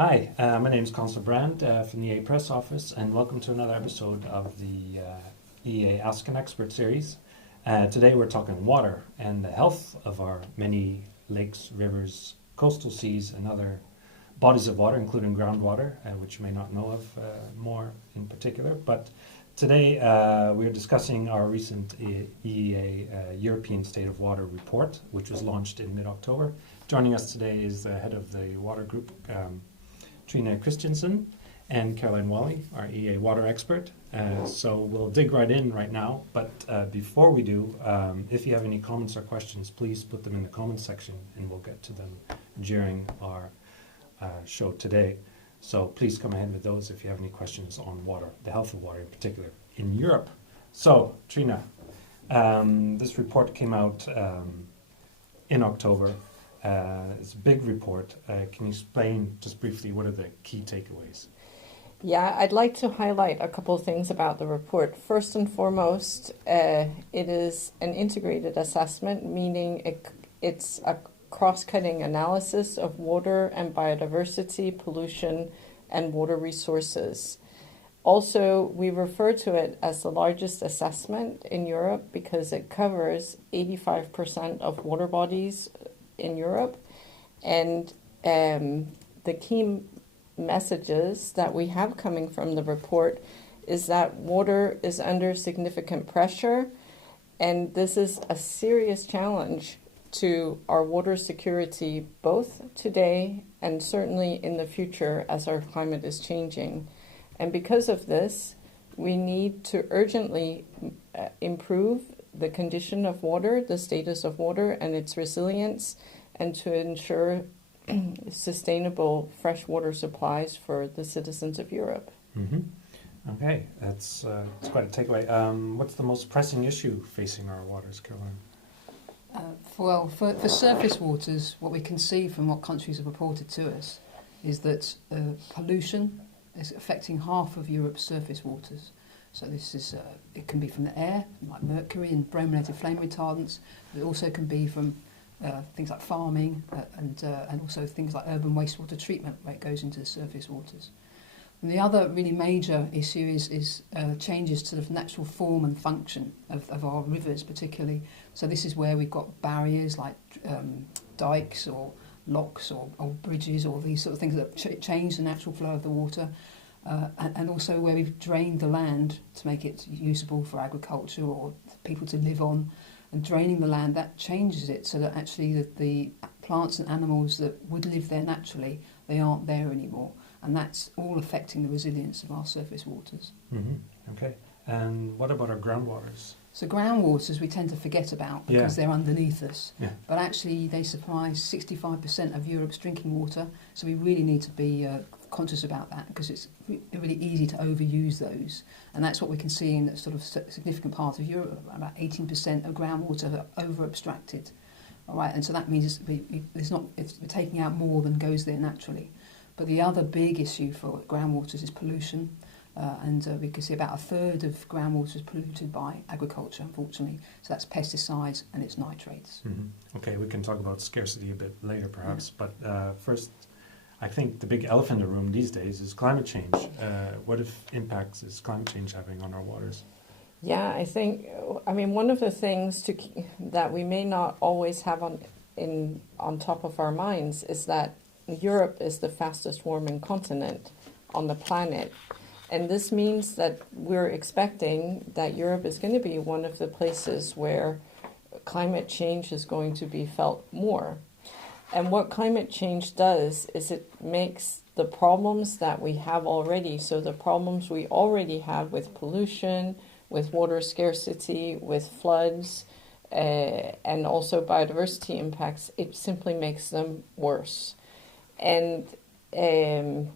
Hi, my name is Constable Brand from the EEA Press Office, and welcome to another episode of the EEA Ask an Expert series. Today we're talking water and the health of our many lakes, rivers, coastal seas, and other bodies of water, including groundwater, which you may not know of more in particular. But today we're discussing our recent EEA European State of Water report, which was launched in mid-October. Joining us today is the head of the water group, Trina Christensen, and Caroline Wally, our EEA water expert. So we'll dig right in right now, but before we do, if you have any comments or questions, please put them in the comments section and we'll get to them during our show today. So please come ahead with those if you have any questions on water, the health of water in particular, in Europe. So, Trina, this report came out in October. It's a big report. Can you explain just briefly what are the key takeaways? Yeah, I'd like to highlight a couple of things about the report. First and foremost, it is an integrated assessment, meaning it's a cross-cutting analysis of water and biodiversity, pollution, and water resources. Also, we refer to it as the largest assessment in Europe because it covers 85% of water bodies in Europe, and the key messages that we have coming from the report is that water is under significant pressure, and this is a serious challenge to our water security both today and certainly in the future as our climate is changing. And because of this, we need to urgently improve the condition of water, the status of water and its resilience, and to ensure sustainable fresh water supplies for the citizens of Europe. Mm-hmm. Okay, that's quite a takeaway. What's the most pressing issue facing our waters, Caroline? For surface waters, what we can see from what countries have reported to us is that pollution is affecting half of Europe's surface waters. So this is it can be from the air, like mercury and brome-related flame retardants. But it also can be from things like farming and also things like urban wastewater treatment, where it goes into the surface waters. And the other really major issue is changes to the natural form and function of our rivers, particularly. So this is where we've got barriers like dikes or locks or bridges or these sort of things that change the natural flow of the water. And also where we've drained the land to make it usable for agriculture or for people to live on. And draining the land, that changes it so that actually the plants and animals that would live there naturally, they aren't there anymore. And that's all affecting the resilience of our surface waters. Mm-hmm. Okay. And what about our groundwaters? So groundwaters we tend to forget about because they're underneath us. Yeah. But actually they supply 65% of Europe's drinking water. So we really need to be conscious about that because it's really easy to overuse those. And that's what we can see in a sort of significant part of Europe. About 18% of groundwater are over-abstracted. All right, and so that means we're taking out more than goes there naturally. But the other big issue for groundwaters is pollution. And we can see about a third of groundwater is polluted by agriculture, unfortunately. So that's pesticides and it's nitrates. Mm-hmm. Okay, we can talk about scarcity a bit later perhaps, but first, I think the big elephant in the room these days is climate change. What impacts is climate change having on our waters? Yeah, I mean, one of the things that we may not always have on top of our minds is that Europe is the fastest warming continent on the planet. And this means that we're expecting that Europe is going to be one of the places where climate change is going to be felt more. And what climate change does is it makes the problems that we have already, so the problems we already have with pollution, with water scarcity, with floods, and also biodiversity impacts, it simply makes them worse. And the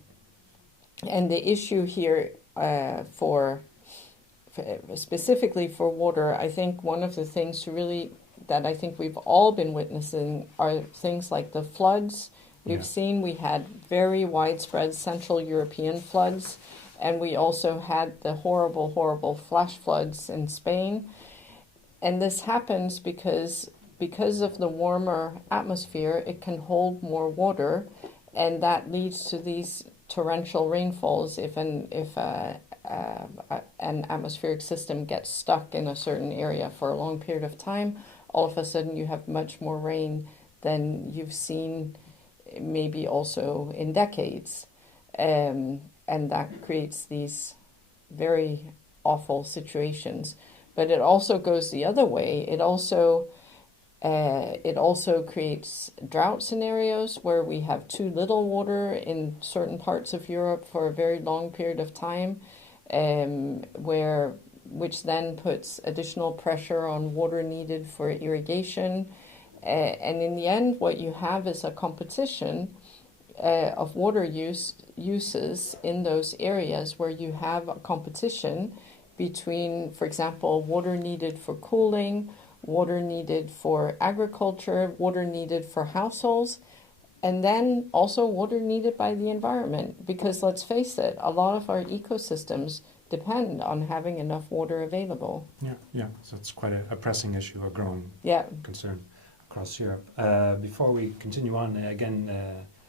issue here specifically for water, I think one of the things that I think we've all been witnessing are things like the floods. We've seen we had very widespread Central European floods, and we also had the horrible, horrible flash floods in Spain. And this happens because of the warmer atmosphere, it can hold more water, and that leads to these torrential rainfalls if an atmospheric system gets stuck in a certain area for a long period of time. All of a sudden you have much more rain than you've seen maybe also in decades. And that creates these very awful situations. But it also goes the other way. It also creates drought scenarios where we have too little water in certain parts of Europe for a very long period of time, which then puts additional pressure on water needed for irrigation. And in the end, what you have is a competition of water uses in those areas where you have a competition between, for example, water needed for cooling, water needed for agriculture, water needed for households, and then also water needed by the environment. Because let's face it, a lot of our ecosystems depend on having enough water available. Yeah. So it's quite a pressing issue, a growing concern across Europe. Before we continue on, again,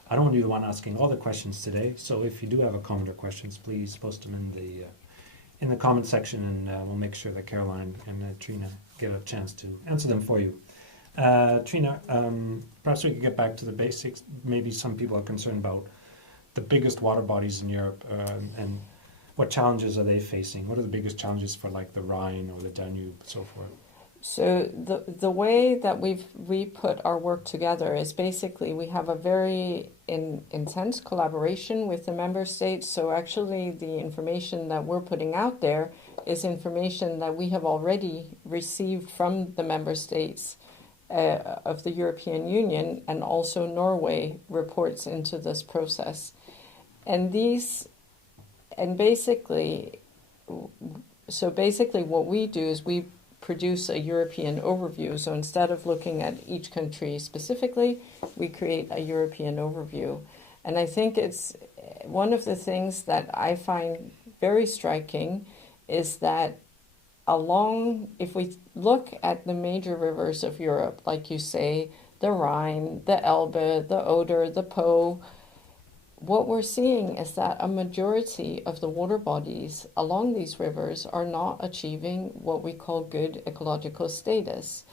I don't want to be the one asking all the questions today. So if you do have a comment or questions, please post them in the comment section, and we'll make sure that Caroline and Trina get a chance to answer them for you. Trina, perhaps we could get back to the basics. Maybe some people are concerned about the biggest water bodies in Europe and what challenges are they facing? What are the biggest challenges for like the Rhine or the Danube, so forth? So the way that we put our work together is basically we have a very intense collaboration with the member states. So actually the information that we're putting out there is information that we have already received from the member states of the European Union, and also Norway reports into this process. And basically what we do is we produce a European overview. So instead of looking at each country specifically, we create a European overview. And I think it's one of the things that I find very striking is that if we look at the major rivers of Europe, like you say, the Rhine, the Elbe, the Oder, the Po, what we're seeing is that a majority of the water bodies along these rivers are not achieving what we call good ecological status.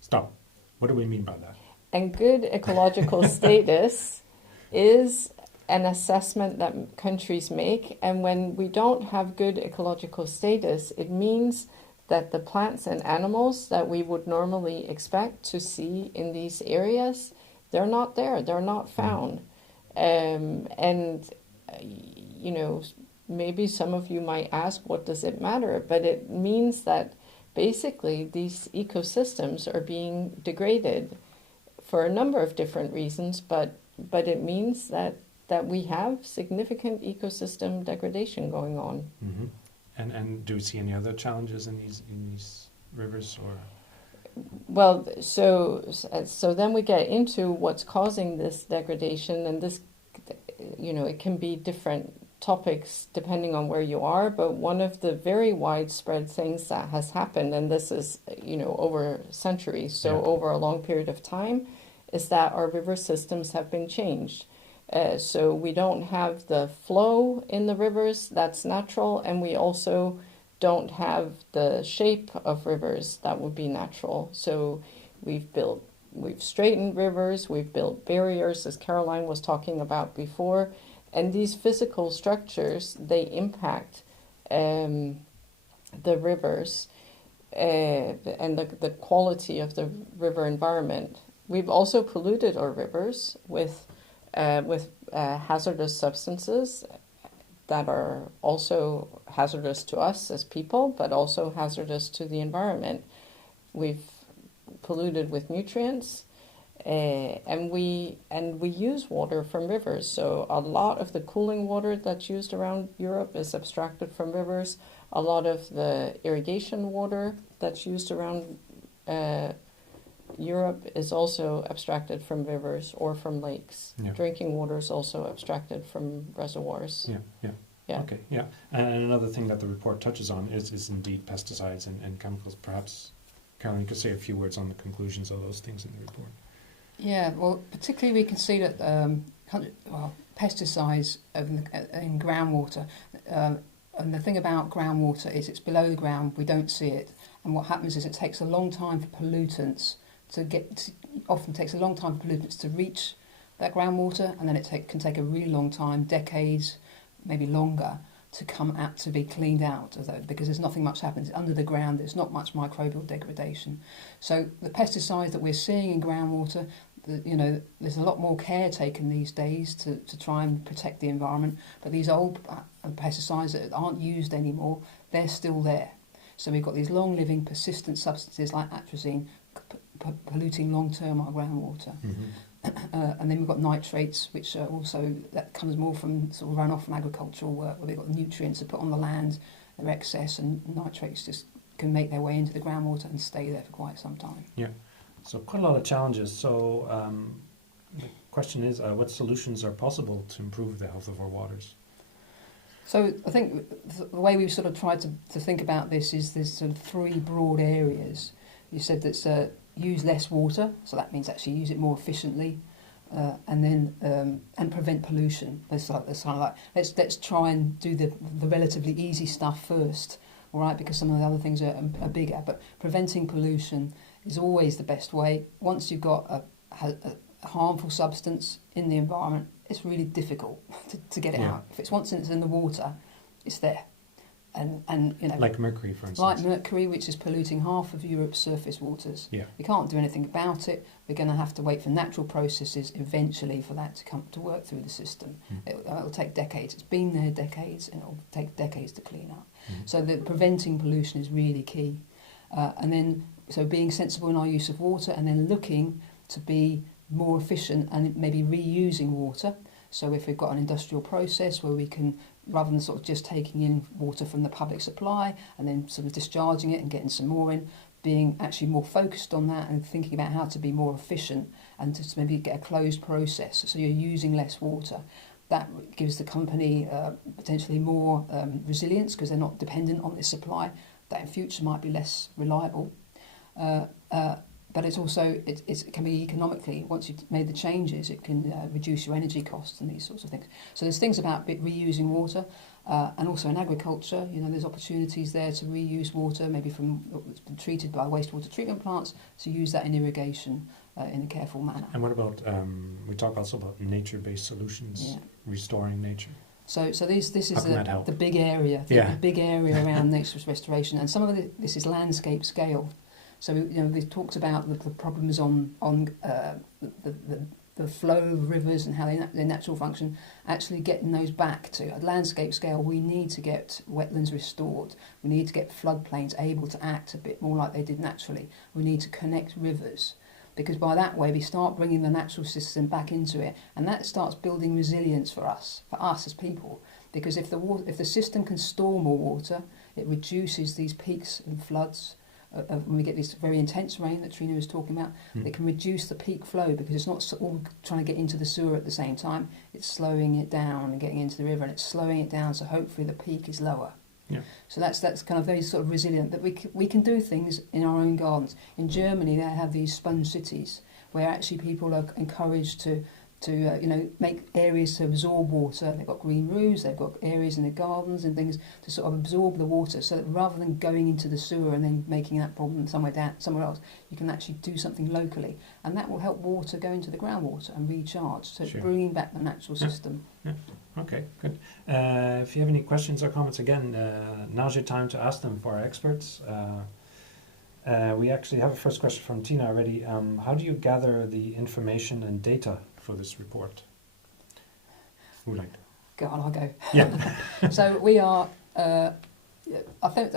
Stop. What do we mean by that? And good ecological status is an assessment that countries make. And when we don't have good ecological status, it means that the plants and animals that we would normally expect to see in these areas, they're not there, they're not found. Maybe some of you might ask, what does it matter? But it means that basically these ecosystems are being degraded for a number of different reasons, but it means that we have significant ecosystem degradation going on. Mm-hmm. And do we see any other challenges in these rivers, or? Well, so then we get into what's causing this degradation, and this, it can be different topics depending on where you are, but one of the very widespread things that has happened, and this is, over centuries, so over a long period of time, is that our river systems have been changed. So we don't have the flow in the rivers that's natural, and we also don't have the shape of rivers that would be natural. So we've straightened rivers, we've built barriers, as Caroline was talking about before, and these physical structures, they impact the rivers and the quality of the river environment. We've also polluted our rivers with hazardous substances that are also hazardous to us as people, but also hazardous to the environment. We've polluted with nutrients, and we use water from rivers. So a lot of the cooling water that's used around Europe is abstracted from rivers. A lot of the irrigation water that's used around Europe is also abstracted from rivers or from lakes. Yeah. Drinking water is also abstracted from reservoirs. Yeah. Okay, yeah. And another thing that the report touches on is indeed pesticides and chemicals. Perhaps, Caroline, you could say a few words on the conclusions of those things in the report. Yeah, well, particularly we can see that pesticides in groundwater. And the thing about groundwater is it's below the ground, we don't see it. And what happens is it takes a long time for pollutants often takes a long time for pollutants to reach that groundwater, and then it can take a really long time, decades, maybe longer, to come out to be cleaned out of that, because there's nothing much happens under the ground. There's not much microbial degradation. So the pesticides that we're seeing in groundwater, there's a lot more care taken these days to try and protect the environment. But these old pesticides that aren't used anymore, they're still there. So we've got these long-living, persistent substances like atrazine polluting long-term our groundwater. And then we've got nitrates, which are also, that comes more from sort of runoff from agricultural work, where we've got nutrients to put on the land, they're excess, and nitrates just can make their way into the groundwater and stay there for quite some time. Yeah, so quite a lot of challenges. So the question is, what solutions are possible to improve the health of our waters? So I think the way we've sort of tried to think about this is there's sort of three broad areas. You said that use less water, so that means actually use it more efficiently, and then and prevent pollution. Let's try and do the relatively easy stuff first, all right? Because some of the other things are bigger. But preventing pollution is always the best way. Once you've got a harmful substance in the environment, it's really difficult to get it out. If once it's in the water, it's there. And like mercury, for instance. Like mercury, which is polluting half of Europe's surface waters. Yeah. We can't do anything about it. We're going to have to wait for natural processes eventually for that to work through the system. It'll take decades. It's been there decades, and it'll take decades to clean up. So preventing pollution is really key. And then, so being sensible in our use of water, and then looking to be more efficient and maybe reusing water. So if we've got an industrial process where we can, rather than sort of just taking in water from the public supply and then sort of discharging it and getting some more in, being actually more focused on that and thinking about how to be more efficient and to maybe get a closed process, so you're using less water. That gives the company potentially more resilience, because they're not dependent on this supply that in future might be less reliable. But it's also, it can be economically, once you've made the changes, it can reduce your energy costs and these sorts of things. So there's things about reusing water, and also in agriculture, there's opportunities there to reuse water, maybe from what's been treated by wastewater treatment plants, to use that in irrigation in a careful manner. And what about, we talk also about nature-based solutions, restoring nature. So this is the big area, the big area around nature's restoration, and some of this is landscape scale. So we've talked about the problems on the flow of rivers and how their natural function. Actually getting those back to a landscape scale, we need to get wetlands restored. We need to get floodplains able to act a bit more like they did naturally. We need to connect rivers, because by that way we start bringing the natural system back into it, and that starts building resilience for us as people. Because if the system can store more water, it reduces these peaks and floods. When we get this very intense rain that Trina was talking about, it can reduce the peak flow, because it's not all trying to get into the sewer at the same time. It's slowing it down and getting into the river, and it's slowing it down, so hopefully the peak is lower. Yeah. So that's kind of very sort of resilient. But we can do things in our own gardens. In Germany, they have these sponge cities where actually people are encouraged to make areas to absorb water. They've got green roofs, they've got areas in their gardens and things to sort of absorb the water, so that rather than going into the sewer and then making that problem somewhere else, you can actually do something locally, and that will help water go into the groundwater and recharge, so bringing back the natural system. Yeah. Okay, good. If you have any questions or comments, again, now's your time to ask them for our experts. We actually have a first question from Tina already. How do you gather the information and data for this report? Who would like to? Go on, I'll go. Yeah. So we are, I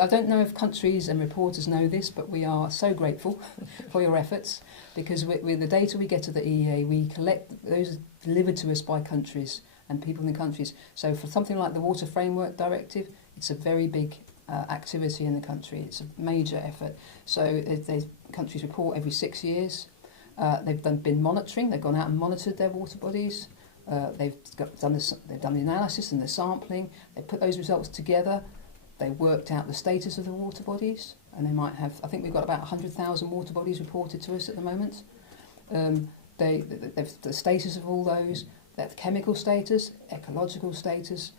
don't know if countries and reporters know this, but we are so grateful for your efforts, because with the data we get to the EEA, we collect those delivered to us by countries and people in the countries. So for something like the Water Framework Directive, it's a very big activity in the country. It's a major effort. So countries report every 6 years. They've been monitoring. They've gone out and monitored their water bodies. They've done the analysis and the sampling. They put those results together. They worked out the status of the water bodies, and they might have. I think we've got about 100,000 water bodies reported to us at the moment. The status of all those. their chemical status, ecological status,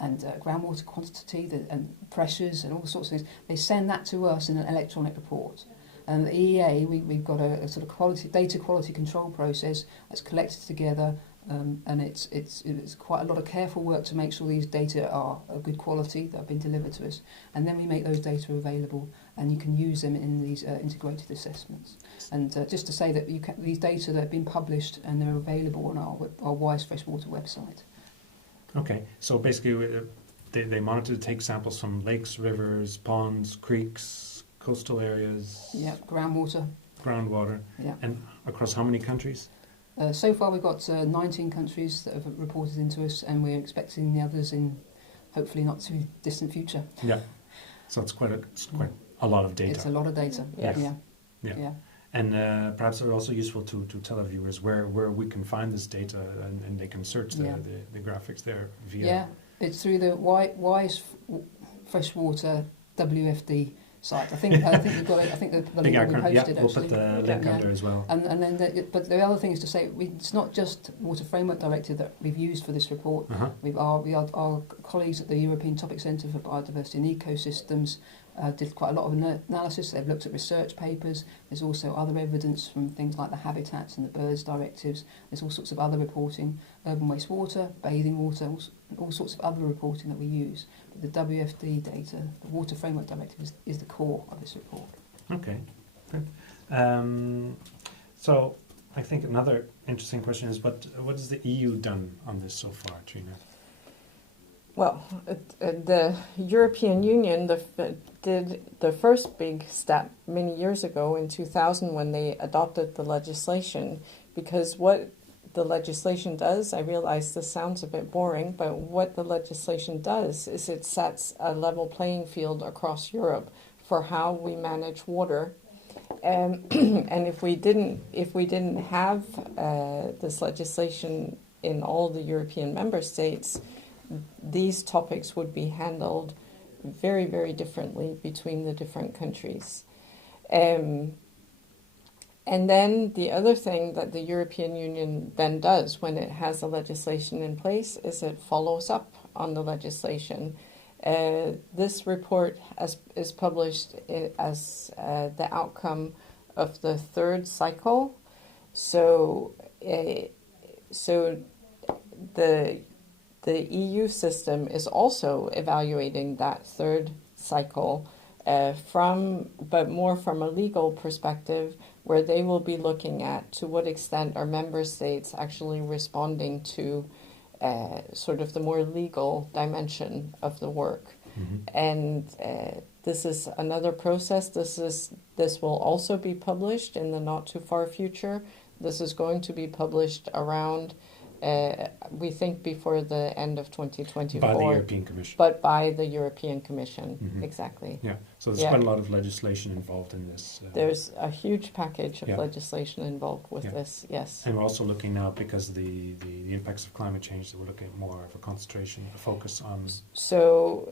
and groundwater quantity and pressures and all sorts of things. They send that to us in an electronic report. And the EEA, we've got a sort of data quality control process that's collected together, and it's quite a lot of careful work to make sure these data are of good quality that have been delivered to us. And then we make those data available, and you can use them in these integrated assessments. And just to say that these data that have been published and they're available on our Wise Freshwater website. Okay, so basically they monitor to take samples from lakes, rivers, ponds, creeks, coastal areas. Yeah, groundwater. Groundwater. Yeah. And across how many countries? So far we've got 19 countries that have reported into us, and we're expecting the others in hopefully not too distant future. Yeah. So it's quite a lot of data. It's a lot of data. Yes. Yeah. And perhaps it's also useful to tell our viewers where we can find this data, and they can search the graphics there via... Yeah, it's through the Wise Freshwater WFD site. I think we've got it. I think the link will be posted. We'll put the link under as well. And then, but the other thing is to say it's not just Water Framework Directive that we've used for this report. Our colleagues at the European Topic Centre for Biodiversity and Ecosystems did quite a lot of analysis. They've looked at research papers. There's also other evidence from things like the habitats and the birds directives. There's all sorts of other reporting, urban wastewater, bathing water, all sorts of other reporting that we use. But the WFD data, the Water Framework Directive, is the core of this report. Okay, good. So I think another interesting question is what has the EU done on this so far, Trina? Well, the European Union did the first big step many years ago in 2000 when they adopted the legislation, because what the legislation does, I realize this sounds a bit boring, but what the legislation does is it sets a level playing field across Europe for how we manage water. And if we didn't have this legislation in all the European member states, these topics would be handled very, very differently between the different countries. And then the other thing that the European Union then does when it has a legislation in place is it follows up on the legislation. This report is published as the outcome of the third cycle. So the EU system is also evaluating that third cycle but more from a legal perspective, where they will be looking at to what extent are member states actually responding to sort of the more legal dimension of the work. Mm-hmm. And this is another process. This will also be published in the not too far future. This is going to be published around, we think, before the end of 2024. By the European Commission. But by the European Commission, Mm-hmm. exactly. Yeah, so there's quite a lot of legislation involved in this. There's a huge package of legislation involved with this, yes. And we're also looking now, because the impacts of climate change, that we're looking at more of a concentration, a focus on... So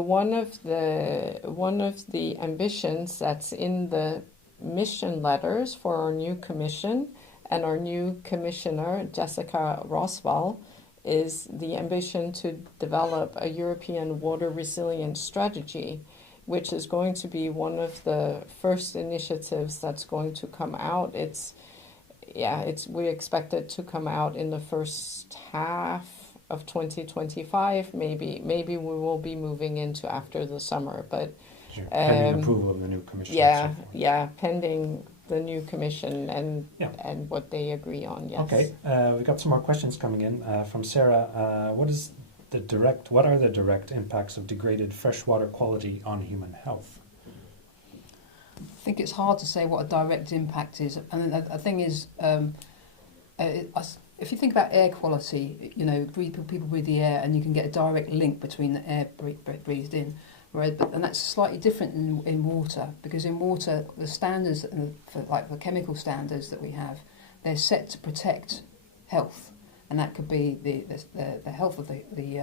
one of the ambitions that's in the mission letters for our new commission and our new commissioner, Jessica Roswell, is the ambition to develop a European water resilience strategy, which is going to be one of the first initiatives that's going to come out. We expect it to come out in the first half of 2025. Maybe we will be moving into after the summer, but pending approval of the new commission. Pending the new commission and what they agree on. Yes. Okay, we've got some more questions coming in from Sarah. What are the direct impacts of degraded freshwater quality on human health? I think it's hard to say what a direct impact is. And the thing is, if you think about air quality, people breathe the air, and you can get a direct link between the air breathed in. And that's slightly different in water, because in water the standards, like the chemical standards that we have, they're set to protect health, and that could be the health of the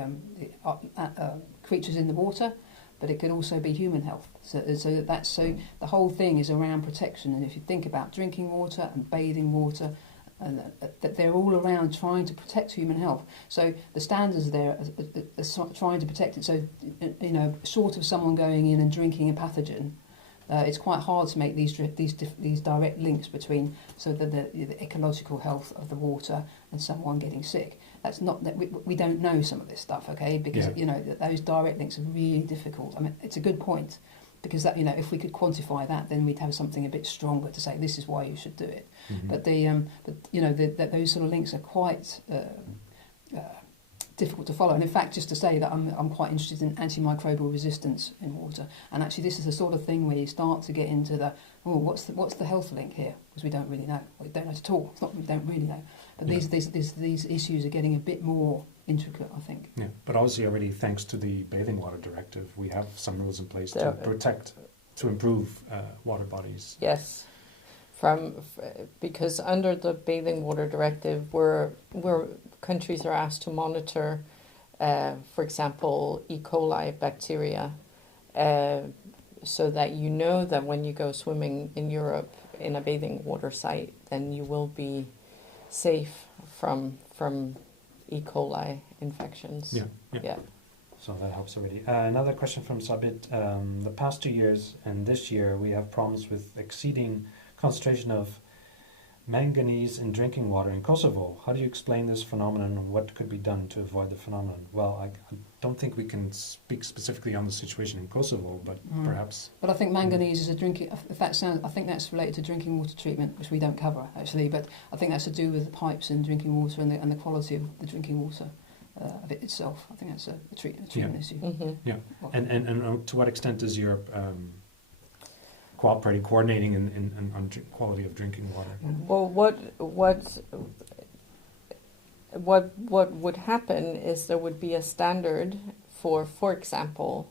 creatures in the water, but it could also be human health. So the whole thing is around protection. And if you think about drinking water and bathing water, and that they're all around trying to protect human health. So the standards there are trying to protect it. So, short of someone going in and drinking a pathogen, it's quite hard to make these direct links between the ecological health of the water and someone getting sick. That's not that we don't know some of this stuff, okay? Because those direct links are really difficult. I mean, it's a good point, because that if we could quantify that, then we'd have something a bit stronger to say this is why you should do it. Mm-hmm. But those sort of links are quite difficult to follow. And in fact, just to say that I'm quite interested in antimicrobial resistance in water. And actually, this is the sort of thing where you start to get into what's the health link here? Because we don't really know. We don't know at all. It's not we don't really know. But these issues are getting a bit more intricate, I think. Yeah, but obviously already thanks to the Bathing Water Directive, we have some rules in place to improve water bodies. Yes. Because under the Bathing Water Directive, where countries are asked to monitor, for example, E. coli bacteria, so that you know that when you go swimming in Europe in a bathing water site, then you will be safe from E. coli infections. Yeah. So that helps already. Another question from Sabit. The past 2 years and this year, we have problems with exceeding concentration of manganese in drinking water in Kosovo. How do you explain this phenomenon, and what could be done to avoid the phenomenon? Well, I don't think we can speak specifically on the situation in Kosovo, but perhaps... But I think manganese is a drinking... I think that's related to drinking water treatment, which we don't cover, actually, but I think that's to do with the pipes in drinking water and the quality of the drinking water of it itself. I think that's a treatment issue. Mm-hmm. Yeah, and to what extent is Europe... coordinating on quality of drinking water? Well, what would happen is there would be a standard for example,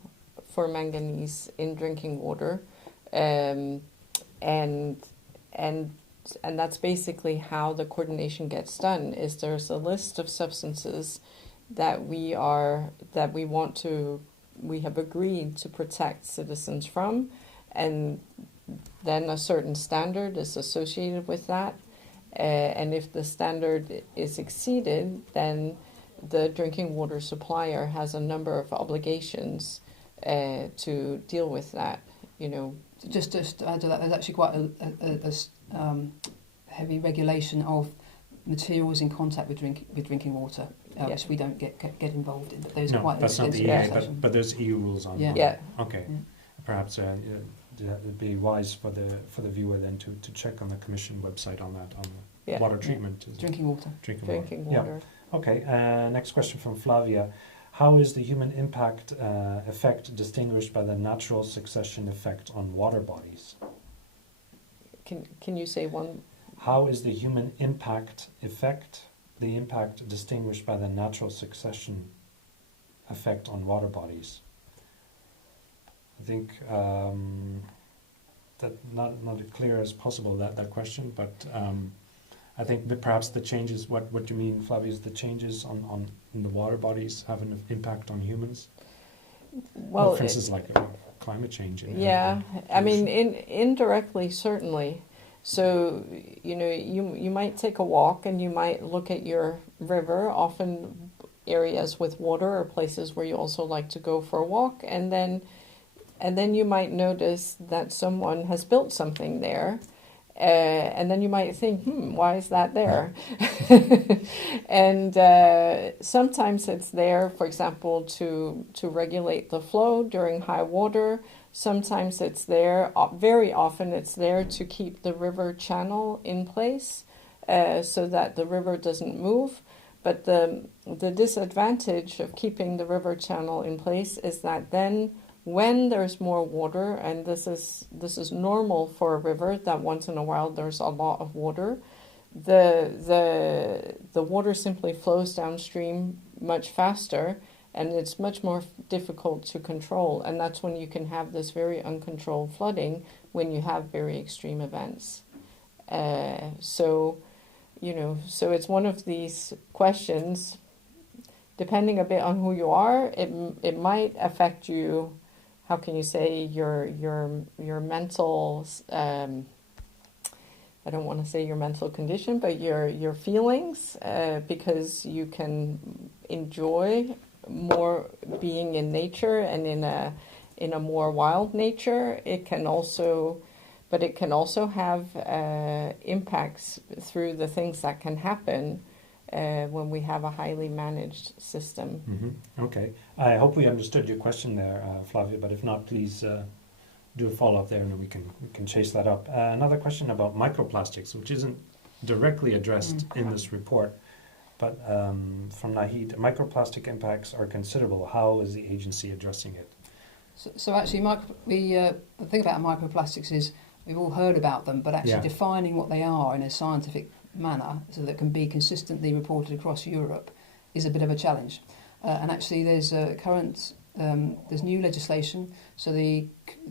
for manganese in drinking water, and that's basically how the coordination gets done. Is there's a list of substances that we have agreed to protect citizens from. And then a certain standard is associated with that. And if the standard is exceeded, then the drinking water supplier has a number of obligations to deal with that. Just to add to that, there's actually quite a heavy regulation of materials in contact with drinking water, which we don't get involved in. But there's quite that's not the EEA, but there's EU rules on that. Yeah. Okay. Yeah. Perhaps it would be wise for the viewer then to check on the Commission website on that, on the water treatment. Drinking water. Drinking water. Yeah. Okay, next question from Flavia. How is the human impact effect distinguished by the natural succession effect on water bodies? Can you say one? How is the human impact distinguished by the natural succession effect on water bodies? I think that not as clear as possible that question, but I think that perhaps the changes. What do you mean, Flavia? Is the changes on in the water bodies have an impact on humans? Well, for instance, like climate change. I mean, indirectly, certainly. So you might take a walk and you might look at your river. Often, areas with water are places where you also like to go for a walk, and then you might notice that someone has built something there, and then you might think, why is that there? And sometimes it's there, for example, to regulate the flow during high water. Sometimes it's there, very often it's there to keep the river channel in place so that the river doesn't move. But the disadvantage of keeping the river channel in place is that then when there's more water, and this is normal for a river, that once in a while there's a lot of water, the water simply flows downstream much faster, and it's much more difficult to control. And that's when you can have this very uncontrolled flooding, when you have very extreme events. So it's one of these questions. Depending a bit on who you are, it might affect you. How can you say your mental I don't want to say your mental condition, but your feelings, because you can enjoy more being in nature and in a more wild nature. It can also have impacts through the things that can happen when we have a highly managed system. Mm-hmm. Okay. I hope we understood your question there, Flavia, but if not, please do a follow-up there and we can chase that up. Another question about microplastics, which isn't directly addressed in this report, but from Nahid, microplastic impacts are considerable. How is the agency addressing it? So actually, the thing about microplastics is we've all heard about them, but actually defining what they are in a scientific manner so that can be consistently reported across Europe is a bit of a challenge. And actually, there's there's new legislation. So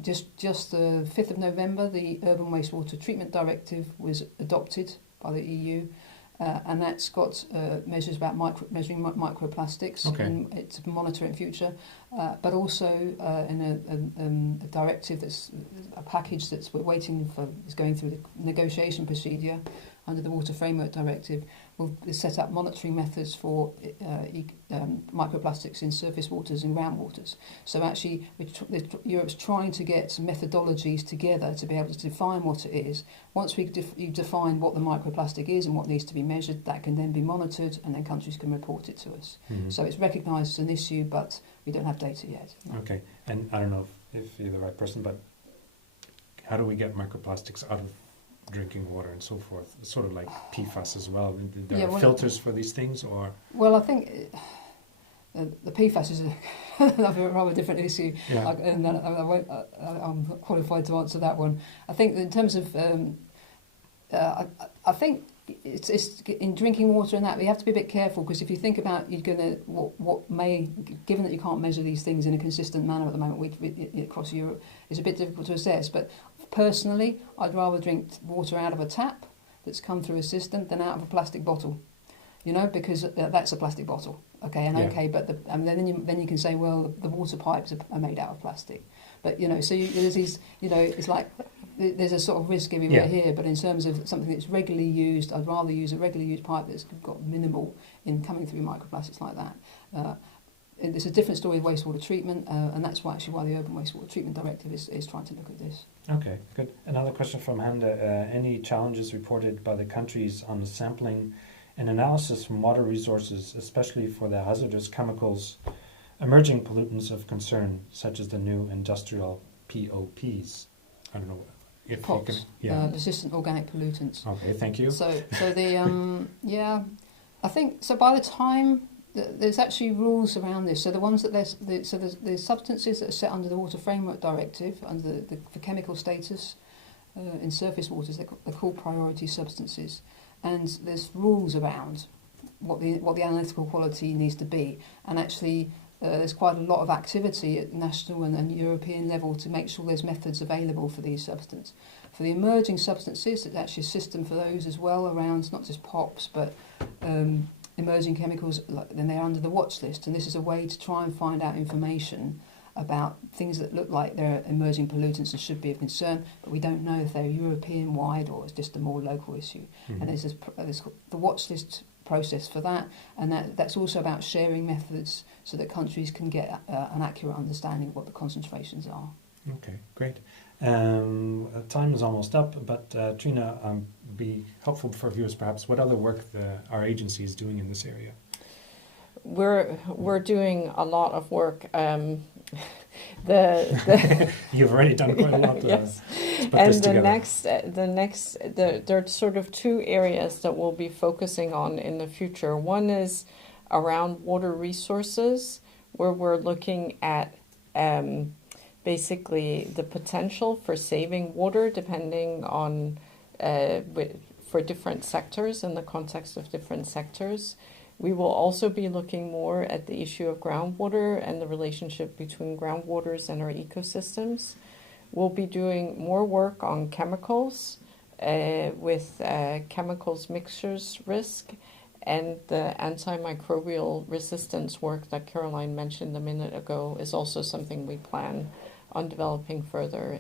just the 5th of November, the Urban Wastewater Treatment Directive was adopted by the EU. And that's got measures about measuring microplastics to monitor in future, but also in a directive that's a package that's is going through the negotiation procedure under the Water Framework Directive. Will set up monitoring methods for microplastics in surface waters and groundwaters. So actually, Europe's trying to get some methodologies together to be able to define what it is. Once you've defined what the microplastic is and what needs to be measured, that can then be monitored and then countries can report it to us. Mm-hmm. So it's recognised as an issue, but we don't have data yet. Okay, and I don't know if you're the right person, but how do we get microplastics out of drinking water and so forth? It's sort of like PFAS as well. There are filters for these things, or? Well, I think the PFAS is a rather different issue, and I'm not qualified to answer that one. I think in terms of, I think it's in drinking water and that we have to be a bit careful, because if you think about given that you can't measure these things in a consistent manner at the moment across Europe, it's a bit difficult to assess. But personally, I'd rather drink water out of a tap that's come through a system than out of a plastic bottle, because that's a plastic bottle. But then you can say, well, the water pipes are made out of plastic. But there's these, it's like there's a sort of risk everywhere here. But in terms of something that's regularly used, I'd rather use a regularly used pipe that's got minimal in coming through microplastics like that. It's a different story with wastewater treatment, and that's why the Urban Wastewater Treatment Directive is trying to look at this. Okay, good. Another question from Handa. Any challenges reported by the countries on the sampling and analysis from water resources, especially for the hazardous chemicals, emerging pollutants of concern, such as the new industrial POPs? I don't know if POPs, persistent organic pollutants. Okay, thank you. So the I think so. By the time there's actually rules around this. So the ones that the substances that are set under the Water Framework Directive, under the chemical status in surface waters, they're called priority substances, and there's rules around what the analytical quality needs to be. And actually, there's quite a lot of activity at national and European level to make sure there's methods available for these substances. For the emerging substances, there's actually a system for those as well around not just POPs, but emerging chemicals, then they're under the watch list, and this is a way to try and find out information about things that look like they're emerging pollutants and should be of concern, but we don't know if they're European-wide or it's just a more local issue. Mm-hmm. And there's the watch list process for that, and that's also about sharing methods so that countries can get an accurate understanding of what the concentrations are. Okay, great. Time is almost up, but Trina, be helpful for viewers perhaps. What other work our agency is doing in this area? We're doing a lot of work. You've already done quite a lot. Yes, and there are sort of two areas that we'll be focusing on in the future. One is around water resources, where we're looking at basically the potential for saving water depending on for different sectors in the context of different sectors. We will also be looking more at the issue of groundwater and the relationship between groundwaters and our ecosystems. We'll be doing more work on chemicals with chemicals mixtures risk, and the antimicrobial resistance work that Caroline mentioned a minute ago is also something we plan on developing further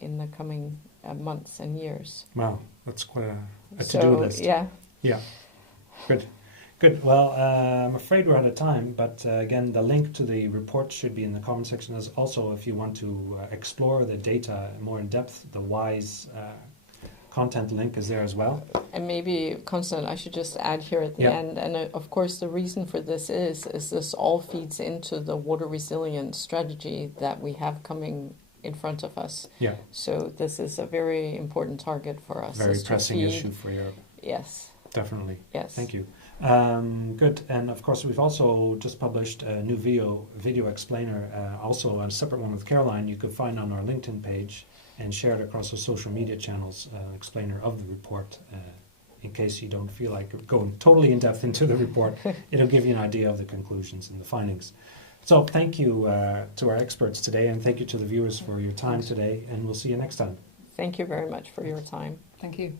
in the coming months and years. Wow, that's quite a So, to-do list. yeah. Yeah, good. Good. Well, I'm afraid we're out of time, but again, the link to the report should be in the comment section. As also, if you want to explore the data more in depth, the WISE content link is there as well. And maybe, Constant, I should just add here at the end, and of course the reason for this is this all feeds into the water resilience strategy that we have coming in front of us. Yeah. So this is a very important target for us. Very is to pressing feed- issue for Europe. Yes. Definitely. Yes. Thank you. Good. And of course, we've also just published a new video explainer, also a separate one with Caroline. You could find on our LinkedIn page and share it across the social media channels. Explainer of the report, in case you don't feel like going totally in depth into the report. It'll give you an idea of the conclusions and the findings. So thank you to our experts today, and thank you to the viewers for your time today. And we'll see you next time. Thank you very much for your time. Thank you.